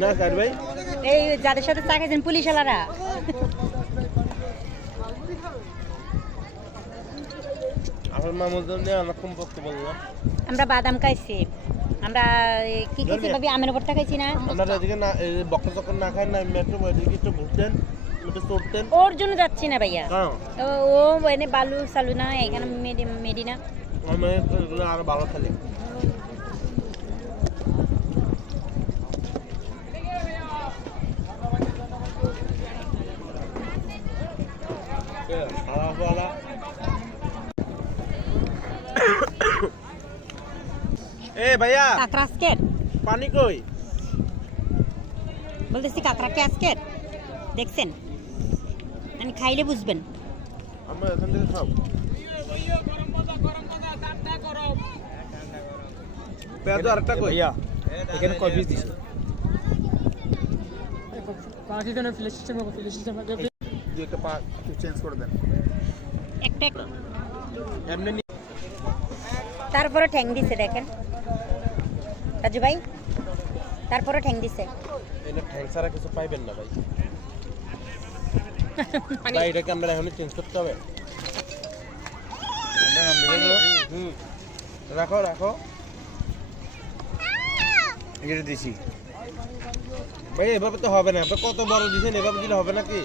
না স্যার ভাই এই যাদের সাথে চা খাইছেন পুলিশওয়ালারা। আমার মামুদের নিয়ে অনেকক্ষণ বক্তব্য বললাম। আমরা বাদাম খাইছি, আমরা কি খাইছি ভাবি, আমের ভর্তা খাইছি না। আপনারা এদিকে না বক্তা যখন না খান না মেট্রো এদিকে একটু ঘুরতেন একটু চড়তেন। ওর জন্য যাচ্ছি না ভাইয়া, হ্যাঁ ও এনে বালু সালু না, এখানে মেডিনা। আমি এগুলো আরো ভালো খেলি। এ ভাইয়া কাঁকড়া আজকের পানি কই? বলতেছি কাঁকড়া কে আজকের দেখছেন, মানে খাইলে বুঝবেন। আমরা এখান থেকে খাও। পেঁয়াজ আরেকটা কই? ভাইয়া এখানে কয় পিস দিছে? দুই একটা পা চেঞ্জ করে দেন। একটা এমনি তারপরে ঠ্যাং দিছে দেখেন রাজু ভাই, তারপরে ঠ্যাং দিছে। এটা ঠ্যাং ছাড়া কিছু পাইবেন না ভাই। ভাই এটাকে আমরা এখন চেঞ্জ করতে হবে। হুম রাখো রাখো। এটা দিছি ভাই এভাবে তো হবে না, আপনি কত বড় দিছেন, এভাবে দিলে হবে নাকি?